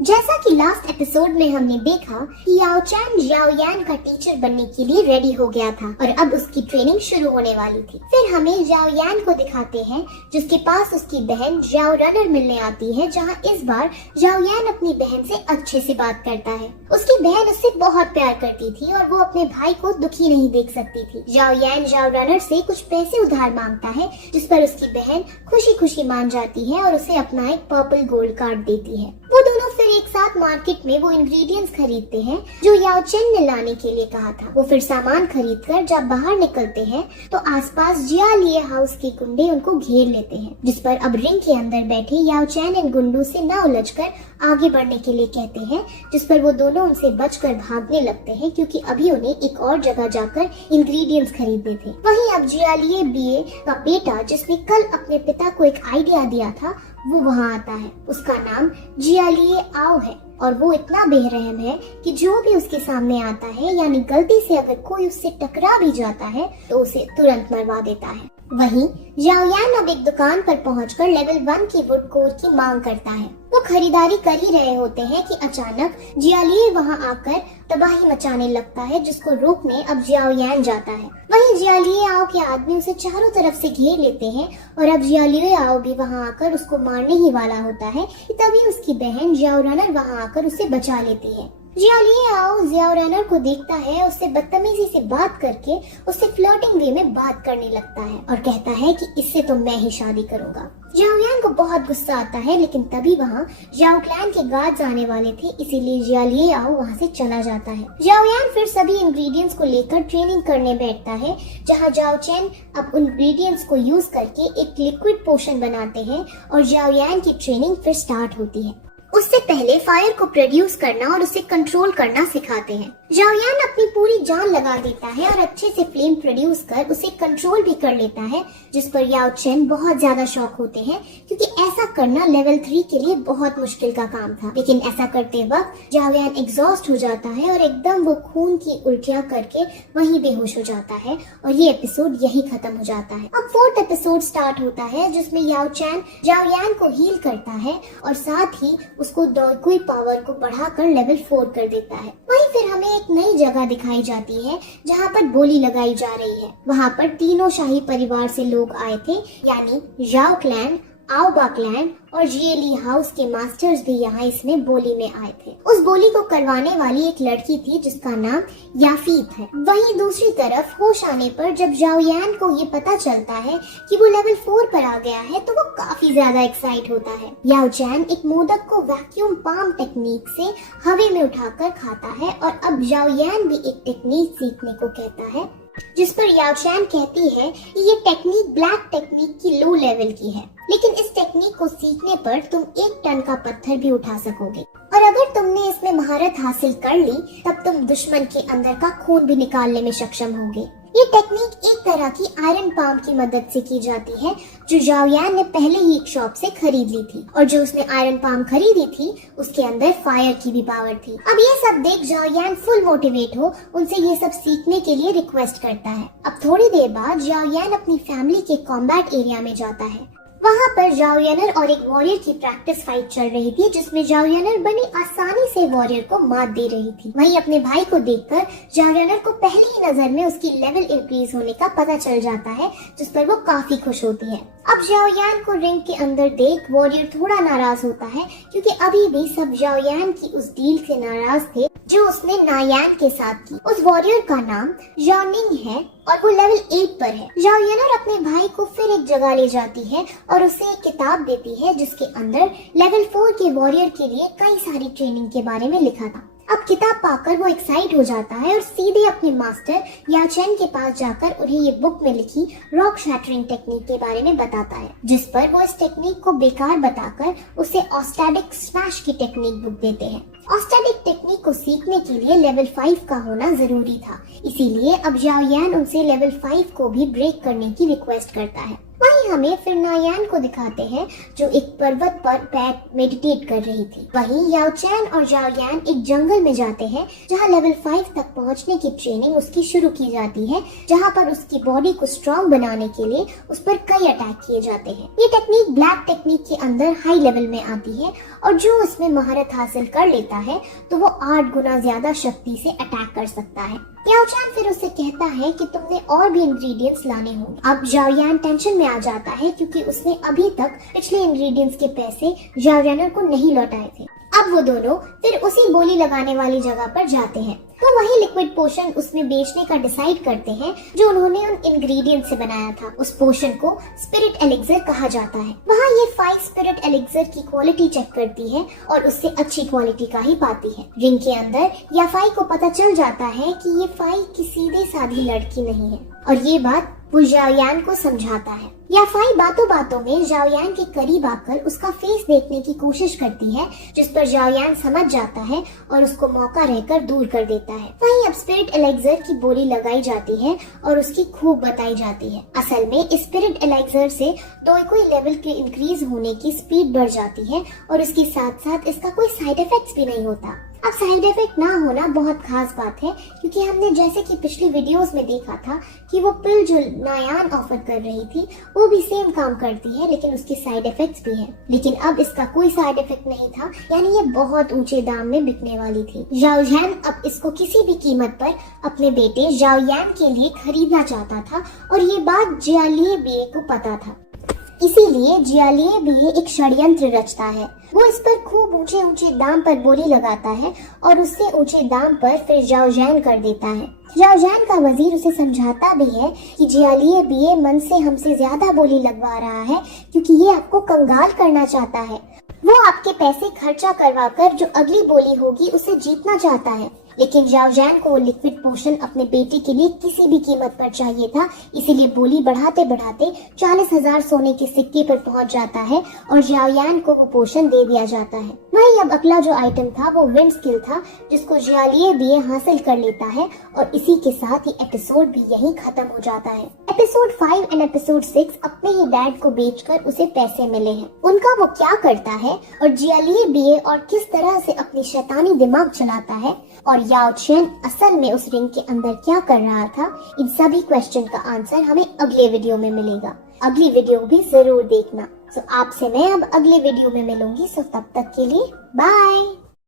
जैसा कि last episode में हमने देखा कि याओ चैन जियाओ यान का टीचर बनने के लिए रेडी हो गया था और अब उसकी ट्रेनिंग शुरू होने वाली थी। फिर हमें जियाओ यान को दिखाते हैं जिसके पास उसकी बहन जियाओ रनर मिलने आती है, जहां इस बार जियाओ यान अपनी बहन से अच्छे से बात करता है। उसकी बहन उससे बहुत प्यार करती थी और वो अपने भाई को दुखी नहीं देख सकती थी। जियाओ यान जियाओ रनर से कुछ पैसे उधार मांगता है, जिस पर उसकी बहन खुशी खुशी मान जाती है और उसे अपना एक पर्पल गोल्ड कार्ड देती है। वो दोनों फिर एक साथ मार्केट में वो इंग्रेडिएंट्स खरीदते हैं जो याओ चैन ने लाने के लिए कहा था। वो फिर सामान खरीदकर जब बाहर निकलते हैं तो आसपास जिया लिए हाउस के गुंडे उनको घेर लेते हैं, जिस पर अब रिंग के अंदर बैठे याओ चैन इन गुंडों से न उलझकर आगे बढ़ने के लिए कहते हैं, जिस पर वो दोनों उनसे बचकर भागने लगते हैं क्योंकि अभी उन्हें एक और जगह जाकर इंग्रेडिएंट्स खरीदने थे। वहीं अब जियालिए बीए का बेटा, जिसने कल अपने पिता को एक आइडिया दिया था, वो वहाँ आता है। उसका नाम जियालिए आओ है और वो इतना बेरहम है कि जो भी उसके सामने आता है, यानी गलती से अगर कोई उससे टकरा भी जाता है तो उसे तुरंत मरवा देता है। वहीं जियाओ यान अब एक दुकान पर पहुंचकर लेवल 1 की वुड कोर की मांग करता है। वो खरीदारी कर ही रहे होते हैं कि अचानक जियालिए वहां आकर तबाही मचाने लगता है, जिसको रोकने अब जियाओ यान जाता है। वहीं जियालिए आओ के आदमी उसे चारों तरफ से घेर लेते हैं और अब जियालिए आओ भी वहां आकर उसको मारने ही वाला होता है कि तभी उसकी बहन जियाओ रनर वहां आकर उसे बचा लेती है। जियालिए आओ जियाओ रनर को देखता है, उससे बदतमीजी से बात करके उससे फ्लर्टिंग वे में बात करने लगता है और कहता है कि इससे तो मैं ही शादी करूंगा। जियाओ यान को बहुत गुस्सा आता है, लेकिन तभी वहाँ जियाओ क्लैन के गार्ड्स आने वाले थे, इसीलिए जियालिए आओ वहाँ से चला जाता है। जियाओ यान फिर सभी इंग्रेडिएंट्स को लेकर ट्रेनिंग करने बैठता है, जहाँ जियाओ चैन अब उन इंग्रेडिएंट्स को यूज करके एक लिक्विड पोशन बनाते हैं और जियाओ यान की ट्रेनिंग फिर स्टार्ट होती है। उससे पहले फायर को प्रोड्यूस करना और उसे कंट्रोल करना सिखाते हैं। जियाओ यान अपनी पूरी जान लगा देता है और अच्छे से फ्लेम प्रोड्यूस कर उसे कंट्रोल भी कर लेता है, जिस पर याओ चैन बहुत ज्यादा शॉक होते हैं क्योंकि ऐसा करना लेवल 3 के लिए बहुत मुश्किल का काम था। लेकिन ऐसा करते वक्त जियाओ यान एग्जॉस्ट हो जाता है और एकदम वो खून की उल्टियां करके वहीं बेहोश हो जाता है और ये एपिसोड यही खत्म हो जाता है। अब 4th एपिसोड स्टार्ट होता है, जिसमें याओ चैन जियाओ यान को हील करता है और साथ ही उसको डोइकुई पावर को बढ़ाकर लेवल 4 कर देता है। वहीं फिर हमें एक नई जगह दिखाई जाती है जहां पर बोली लगाई जा रही है। वहां पर तीनों शाही परिवार से लोग आए थे, यानी जाओ क्लैन, आओबा क्लैन और जिएली हाउस के मास्टर्स भी यहाँ इसमें बोली में आए थे। उस बोली को करवाने वाली एक लड़की थी जिसका नाम याफीत है। वहीं दूसरी तरफ होश आने पर जब जियाओ यान को ये पता चलता है कि वो लेवल 4 पर आ गया है तो वो काफी ज्यादा एक्साइट होता है। याओ चैन एक मोदक को वैक्यूम पाम टेक्निक से हवा में उठाकर खाता है और अब जियाओ यान भी एक टेक्निक सीखने को कहता है, जिस पर याओ चैन कहती है कि ये टेक्निक ब्लैक टेक्निक की लो लेवल की है, लेकिन इस टेक्निक को सीखने पर तुम 1 टन का पत्थर भी उठा सकोगे और अगर तुमने इसमें महारत हासिल कर ली तब तुम दुश्मन के अंदर का खून भी निकालने में सक्षम होगे। ये टेक्निक एक तरह की आयरन पाम की मदद से की जाती है, जो जियाओ यान ने पहले ही एक शॉप से खरीद ली थी और जो उसने आयरन पाम खरीदी थी उसके अंदर फायर की भी पावर थी। अब ये सब देख जियाओ यान फुल मोटिवेट हो उनसे ये सब सीखने के लिए रिक्वेस्ट करता है। अब थोड़ी देर बाद जियाओ यान अपनी फैमिली के कॉम्बैट एरिया में जाता है। वहाँ पर जियाओ यानर और एक वॉरियर की प्रैक्टिस फाइट चल रही थी, जिसमें जियाओ यानर बड़ी आसानी से वॉरियर को मात दे रही थी। वहीं अपने भाई को देखकर जियाओ यानर को पहली ही नजर में उसकी लेवल इंक्रीज होने का पता चल जाता है, जिस पर वो काफी खुश होती है। अब जियाओ यान को रिंग के अंदर देख वॉरियर थोड़ा नाराज होता है क्योंकि अभी भी सब जियाओ यान की उस डील से नाराज थे जो उसने नायान के साथ की। उस वॉरियर का नाम जानिंग है और वो लेवल 8 पर है। जियाओ यानर अपने भाई को फिर एक जगह ले जाती है और उसे एक किताब देती है जिसके अंदर लेवल 4 के वॉरियर के लिए कई सारी ट्रेनिंग के बारे में लिखा था। अब किताब पाकर वो एक्साइट हो जाता है और सीधे अपने मास्टर याओ चैन के पास जाकर उन्हें ये बुक में लिखी रॉक शैटरिंग टेक्निक के बारे में बताता है, जिस पर वो इस टेक्निक को बेकार बताकर उसे ऑस्टैटिक स्मैश की टेक्निक बुक देते हैं। ऑस्टैटिक टेक्निक को सीखने के लिए लेवल 5 का होना जरूरी था, इसीलिए अब जियाओ यान उनसे लेवल 5 को भी ब्रेक करने की रिक्वेस्ट करता है। वहीं हमें फिर नायान को दिखाते हैं जो एक पर्वत पर बैठ मेडिटेट कर रही थी। वहीं याओ चैन और जाओ यान एक जंगल में जाते हैं जहां लेवल 5 तक पहुंचने की ट्रेनिंग उसकी शुरू की जाती है, जहां पर उसकी बॉडी को स्ट्रॉन्ग बनाने के लिए उस पर कई अटैक किए जाते हैं। ये टेक्निक ब्लैक टेक्निक के अंदर हाई लेवल में आती है और जो उसमें महारत हासिल कर लेता है तो वो 8 गुना ज्यादा शक्ति से अटैक कर सकता है। याओ चैन फिर उससे कहता है कि तुमने और भी इंग्रेडिएंट्स लाने होंगे। अब जाओ यान टेंशन में आ जाता है क्योंकि उसने अभी तक पिछले इंग्रेडिएंट्स के पैसे जाओ यानर को नहीं लौटाए थे। अब वो दोनों फिर उसी बोली लगाने वाली जगह पर जाते हैं। वो वही लिक्विड पोशन उसमें बेचने का डिसाइड करते हैं जो उन्होंने उन इंग्रेडिएंट से बनाया था। उस पोशन को स्पिरिट एलिक्सर कहा जाता है। वहाँ ये 5 स्पिरिट एलिक्सर की क्वालिटी चेक करती है और उससे अच्छी क्वालिटी का ही पाती है। रिंग के अंदर याफाई को पता चल जाता है कि ये फाई की सीधी साधी लड़की नहीं है और ये बात वो जाओ यान को समझाता है। याफाई बातों बातों में जाओ यान के करीब आकर उसका फेस देखने की कोशिश करती है, जिस पर जाओ यान समझ जाता है और उसको मौका रहकर दूर कर देता है। वहीं अब स्पिरिट एलिक्सर की बोली लगाई जाती है और उसकी खूब बताई जाती है। असल में इस स्पिरिट एलिक्सर से कोई लेवल के इंक्रीज होने की स्पीड बढ़ जाती है और इसके साथ साथ इसका कोई साइड इफेक्ट्स भी नहीं होता। अब साइड इफेक्ट ना होना बहुत खास बात है क्योंकि हमने जैसे कि पिछली वीडियोस में देखा था कि वो पिल जो नायान ऑफर कर रही थी वो भी सेम काम करती है, लेकिन उसके साइड इफेक्ट्स भी हैं। लेकिन अब इसका कोई साइड इफेक्ट नहीं था, यानी ये बहुत ऊंचे दाम में बिकने वाली थी। जाओ यान अब इसको किसी भी कीमत पर अपने बेटे जाओ यान के लिए खरीदना चाहता था और ये बात जियालिए बिये को पता था। इसीलिए जियालिए बिये एक षड्यंत्र रचता है। वो इस पर खूब ऊंचे ऊंचे दाम पर बोली लगाता है और उससे ऊंचे दाम पर फिर जाओ यान कर देता है। जाओ यान का वजीर उसे समझाता भी है कि जियालिए बिये मन से हमसे ज्यादा बोली लगवा रहा है क्योंकि ये आपको कंगाल करना चाहता है। वो आपके पैसे खर्चा करवा कर जो अगली बोली होगी उसे जीतना चाहता है। लेकिन जाओ यान को वो लिक्विड पोशन अपने बेटे के लिए किसी भी कीमत पर चाहिए था, इसीलिए बोली बढ़ाते बढ़ाते 40,000 सोने के सिक्के पर पहुंच जाता है और जाओ यान को वो पोशन दे दिया जाता है। वहीं अब अगला जो आइटम था वो विंड स्किल था जिसको जियालिए बिये हासिल कर लेता है और इसी के साथ ही एपिसोड भी यहीं खत्म हो जाता है। एपिसोड 5 एंड एपिसोड 6 अपने ही डैड को बेचकर उसे पैसे मिले हैं। उनका वो क्या करता है और जियालिए बिये और किस तरह से अपनी शैतानी दिमाग चलाता है और याओ चैन असल में उस रिंग के अंदर क्या कर रहा था, इन सभी क्वेश्चन का आंसर हमें अगले वीडियो में मिलेगा। अगली वीडियो भी जरूर देखना। आपसे मैं अब अगले वीडियो में मिलूंगी। तब तक के लिए बाय।